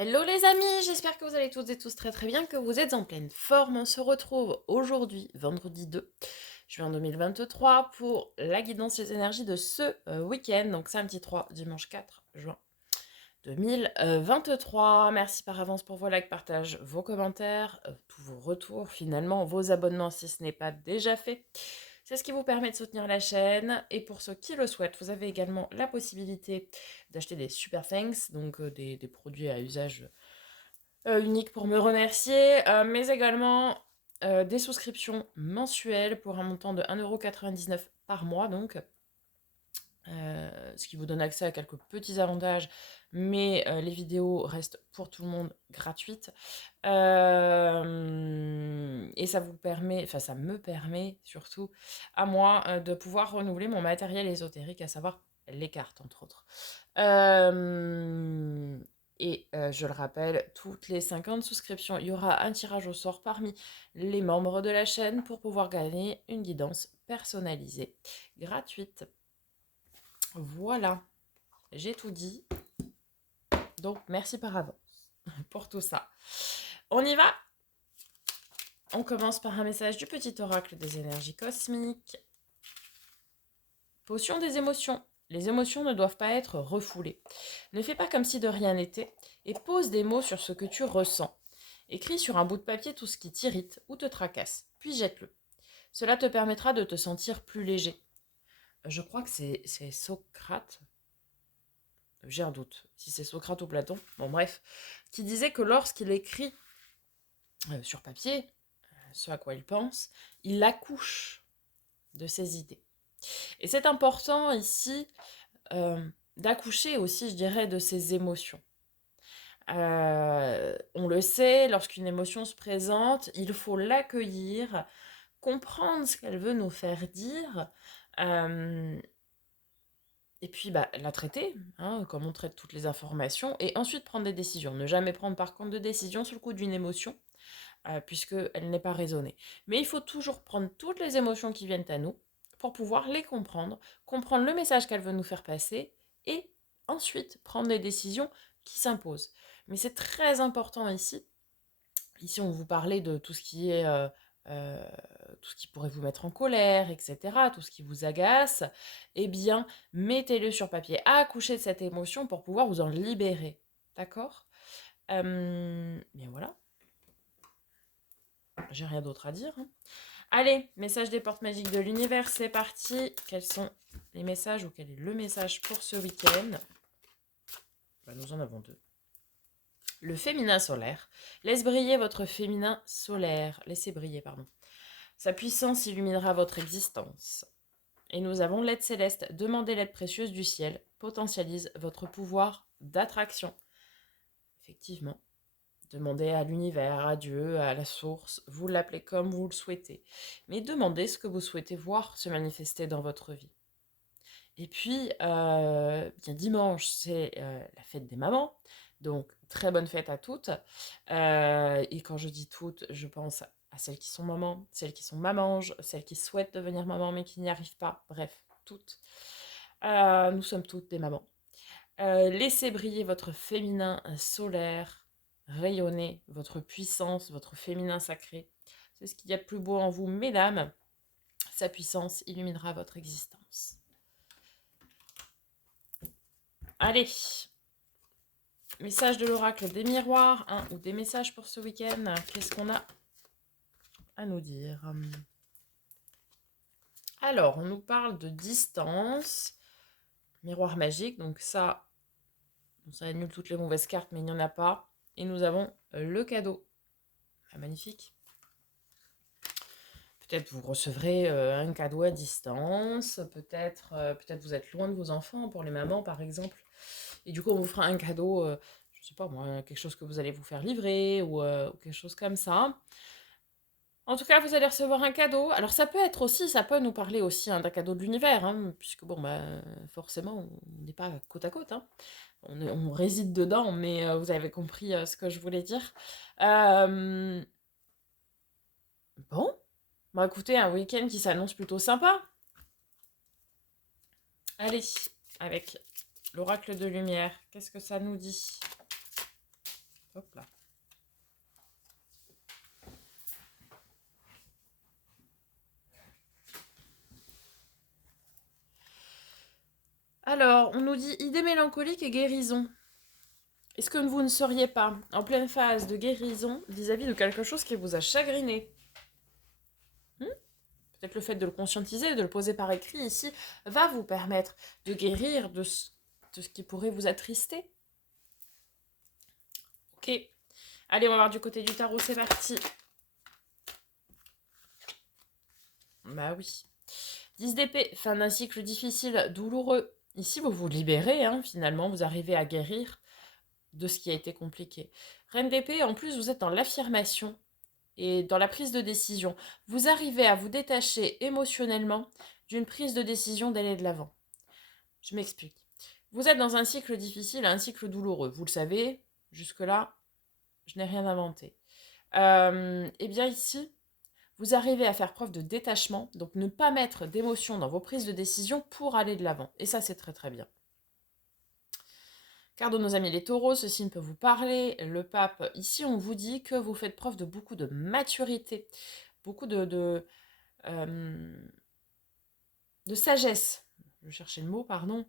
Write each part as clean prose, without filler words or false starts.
Hello les amis, j'espère que vous allez toutes et tous très très bien, que vous êtes en pleine forme. On se retrouve aujourd'hui, vendredi 2 juin 2023, pour la guidance des énergies de ce week-end, donc samedi 3, dimanche 4 juin 2023. Merci par avance pour vos likes, partages, vos commentaires, tous vos retours, finalement vos abonnements si ce n'est pas déjà fait. C'est ce qui vous permet de soutenir la chaîne. Et pour ceux qui le souhaitent, vous avez également la possibilité d'acheter des super thanks, donc des produits à usage unique pour me remercier, mais également des souscriptions mensuelles pour un montant de 1,99 € par mois, donc ce qui vous donne accès à quelques petits avantages, mais les vidéos restent pour tout le monde gratuites. Et ça vous permet, enfin ça me permet surtout à moi de pouvoir renouveler mon matériel ésotérique, à savoir les cartes entre autres. Je le rappelle, toutes les 50 souscriptions, il y aura un tirage au sort parmi les membres de la chaîne pour pouvoir gagner une guidance personnalisée gratuite. Voilà, j'ai tout dit. Donc, merci par avance pour tout ça. On y va. On commence par un message du petit oracle des énergies cosmiques. Potion des émotions. Les émotions ne doivent pas être refoulées. Ne fais pas comme si de rien n'était et pose des mots sur ce que tu ressens. Écris sur un bout de papier tout ce qui t'irrite ou te tracasse, puis jette-le. Cela te permettra de te sentir plus léger. Je crois que c'est Socrate, j'ai un doute si c'est Socrate ou Platon, bon bref, qui disait que lorsqu'il écrit sur papier ce à quoi il pense, il accouche de ses idées. Et c'est important ici d'accoucher aussi, je dirais, de ses émotions. On le sait, lorsqu'une émotion se présente, il faut l'accueillir, comprendre ce qu'elle veut nous faire dire, et puis la traiter, hein, comme on traite toutes les informations, et ensuite prendre des décisions. Ne jamais prendre par contre de décision sur le coup d'une émotion, puisqu'elle n'est pas raisonnée. Mais il faut toujours prendre toutes les émotions qui viennent à nous pour pouvoir les comprendre, comprendre le message qu'elle veut nous faire passer, et ensuite prendre des décisions qui s'imposent. Mais c'est très important ici. Ici, on vous parlait de tout ce qui est tout ce qui pourrait vous mettre en colère, etc., tout ce qui vous agace, eh bien, mettez-le sur papier, accouchez de cette émotion pour pouvoir vous en libérer. D'accord. Bien voilà, j'ai rien d'autre à dire, hein. Allez, message des portes magiques de l'univers, c'est parti. Quels sont les messages ou quel est le message pour ce week-end? Nous en avons deux. Le féminin solaire. Laissez briller votre féminin solaire. Laissez briller, pardon. Sa puissance illuminera votre existence. Et nous avons l'aide céleste. Demandez l'aide précieuse du ciel. Potentialise votre pouvoir d'attraction. Effectivement. Demandez à l'univers, à Dieu, à la source. Vous l'appelez comme vous le souhaitez. Mais demandez ce que vous souhaitez voir se manifester dans votre vie. Et puis, bien dimanche, c'est la fête des mamans. Donc, très bonne fête à toutes. Et quand je dis toutes, je pense à celles qui sont mamans, celles qui sont mamanges, celles qui souhaitent devenir maman mais qui n'y arrivent pas. Bref, toutes. Nous sommes toutes des mamans. Laissez briller votre féminin solaire, rayonner votre puissance, votre féminin sacré. C'est ce qu'il y a de plus beau en vous, mesdames. Sa puissance illuminera votre existence. Allez, message de l'oracle des miroirs, hein, ou des messages pour ce week-end. Qu'est-ce qu'on a à nous dire? Alors, on nous parle de distance, miroir magique, donc ça annule toutes les mauvaises cartes, mais il n'y en a pas. Et nous avons le cadeau. Ah, magnifique. Peut-être vous recevrez un cadeau à distance, peut-être vous êtes loin de vos enfants, pour les mamans par exemple, et du coup on vous fera un cadeau, je sais pas moi, quelque chose que vous allez vous faire livrer ou quelque chose comme ça. En tout cas, vous allez recevoir un cadeau. Alors ça peut être aussi, ça peut nous parler aussi d'un cadeau de l'univers, hein, puisque bon forcément on n'est pas côte à côte, hein. On réside dedans, mais vous avez compris ce que je voulais dire. Bon, écoutez, un week-end qui s'annonce plutôt sympa. Allez, avec l'oracle de lumière, qu'est-ce que ça nous dit? Alors, on nous dit idée mélancolique et guérison. Est-ce que vous ne seriez pas en pleine phase de guérison vis-à-vis de quelque chose qui vous a chagriné? Peut-être le fait de le conscientiser, de le poser par écrit ici, va vous permettre de guérir de ce qui pourrait vous attrister. Ok. Allez, on va voir du côté du tarot, c'est parti. Bah oui. 10 d'épée, fin d'un cycle difficile, douloureux. Ici, vous vous libérez, hein, finalement, vous arrivez à guérir de ce qui a été compliqué. Reine d'épée, en plus, vous êtes dans l'affirmation et dans la prise de décision. Vous arrivez à vous détacher émotionnellement d'une prise de décision d'aller de l'avant. Je m'explique. Vous êtes dans un cycle difficile, un cycle douloureux. Vous le savez, jusque-là, je n'ai rien inventé. Eh bien ici, vous arrivez à faire preuve de détachement, donc ne pas mettre d'émotion dans vos prises de décision pour aller de l'avant. Et ça, c'est très très bien. Car de nos amis les taureaux, ce signe peut vous parler. Le pape, ici, on vous dit que vous faites preuve de beaucoup de maturité, beaucoup de sagesse. Je cherchais le mot, pardon.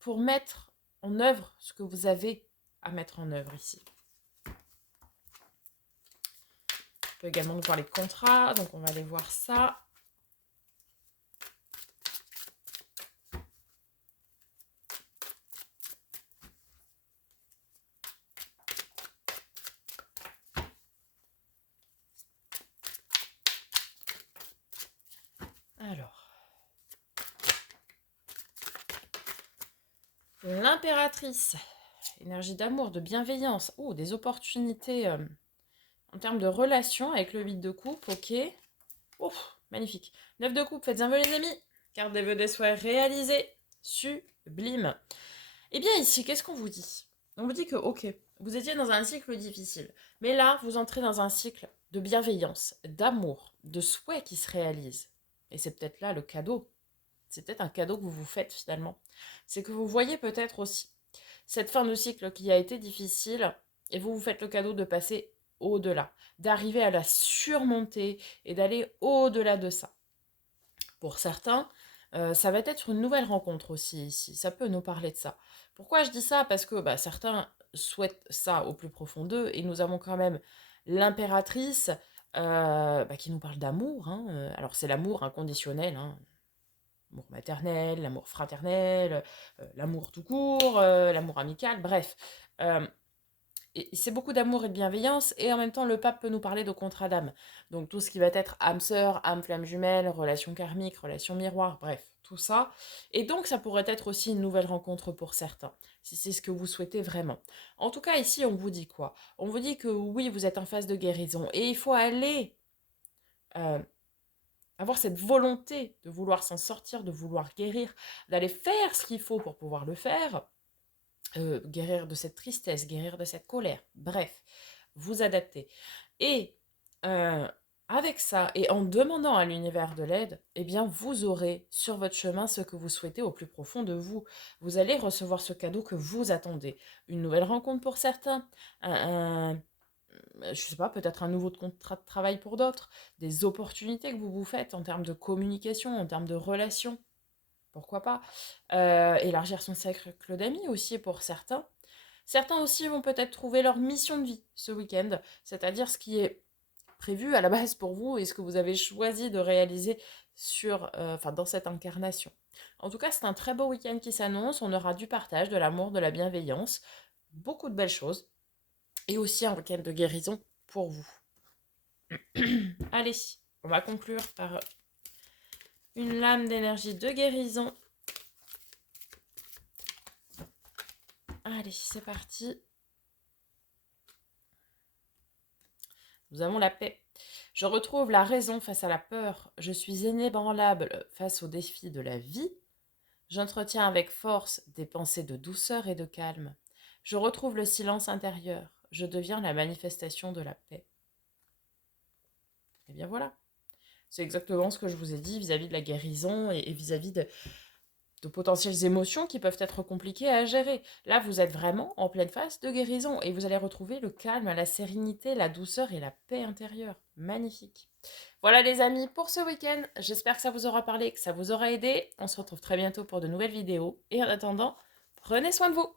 Pour mettre en œuvre ce que vous avez à mettre en œuvre ici. On peut également nous parler de contrat, donc on va aller voir ça. Alors, l'impératrice, énergie d'amour, de bienveillance, des opportunités en termes de relations avec le 8 de coupe, ok. Magnifique. 9 de coupe, faites un vœu les amis. Carte des vœux des souhaits réalisés. Sublime. Eh bien ici, qu'est-ce qu'on vous dit? On vous dit que, ok, vous étiez dans un cycle difficile, mais là, vous entrez dans un cycle de bienveillance, d'amour, de souhaits qui se réalisent. Et c'est peut-être là le cadeau. C'est peut-être un cadeau que vous vous faites finalement. C'est que vous voyez peut-être aussi cette fin de cycle qui a été difficile et vous vous faites le cadeau de passer au-delà, d'arriver à la surmonter et d'aller au-delà de ça. Pour certains, ça va être une nouvelle rencontre aussi ici. Ça peut nous parler de ça. Pourquoi je dis ça? Parce que certains souhaitent ça au plus profond d'eux et nous avons quand même l'impératrice qui nous parle d'amour, hein. Alors c'est l'amour inconditionnel, hein. L'amour maternel, l'amour fraternel, l'amour tout court, l'amour amical, bref. Et c'est beaucoup d'amour et de bienveillance, et en même temps, le pape peut nous parler de contrat d'âme. Donc tout ce qui va être âme sœur, âme flamme jumelle, relation karmique, relation miroir, bref, tout ça. Et donc ça pourrait être aussi une nouvelle rencontre pour certains, si c'est ce que vous souhaitez vraiment. En tout cas, ici, on vous dit quoi? On vous dit que oui, vous êtes en phase de guérison, et il faut aller avoir cette volonté de vouloir s'en sortir, de vouloir guérir, d'aller faire ce qu'il faut pour pouvoir le faire, guérir de cette tristesse, guérir de cette colère, bref, vous adapter. Et avec ça, et en demandant à l'univers de l'aide, eh bien, vous aurez sur votre chemin ce que vous souhaitez au plus profond de vous. Vous allez recevoir ce cadeau que vous attendez. Une nouvelle rencontre pour certains, je sais pas, peut-être un nouveau contrat de travail pour d'autres, des opportunités que vous vous faites en termes de communication, en termes de relations, pourquoi pas. Élargir son cercle d'amis aussi pour certains. Certains aussi vont peut-être trouver leur mission de vie ce week-end, c'est-à-dire ce qui est prévu à la base pour vous et ce que vous avez choisi de réaliser dans cette incarnation. En tout cas, c'est un très beau week-end qui s'annonce. On aura du partage, de l'amour, de la bienveillance, beaucoup de belles choses et aussi un week-end de guérison pour vous. Allez, on va conclure par une lame d'énergie de guérison. Allez, c'est parti. Nous avons la paix. Je retrouve la raison face à la peur. Je suis inébranlable face aux défis de la vie. J'entretiens avec force des pensées de douceur et de calme. Je retrouve le silence intérieur. Je deviens la manifestation de la paix. Et bien voilà. C'est exactement ce que je vous ai dit vis-à-vis de la guérison et vis-à-vis de de potentielles émotions qui peuvent être compliquées à gérer. Là, vous êtes vraiment en pleine phase de guérison et vous allez retrouver le calme, la sérénité, la douceur et la paix intérieure. Magnifique. Voilà les amis pour ce week-end. J'espère que ça vous aura parlé, que ça vous aura aidé. On se retrouve très bientôt pour de nouvelles vidéos. Et en attendant, prenez soin de vous.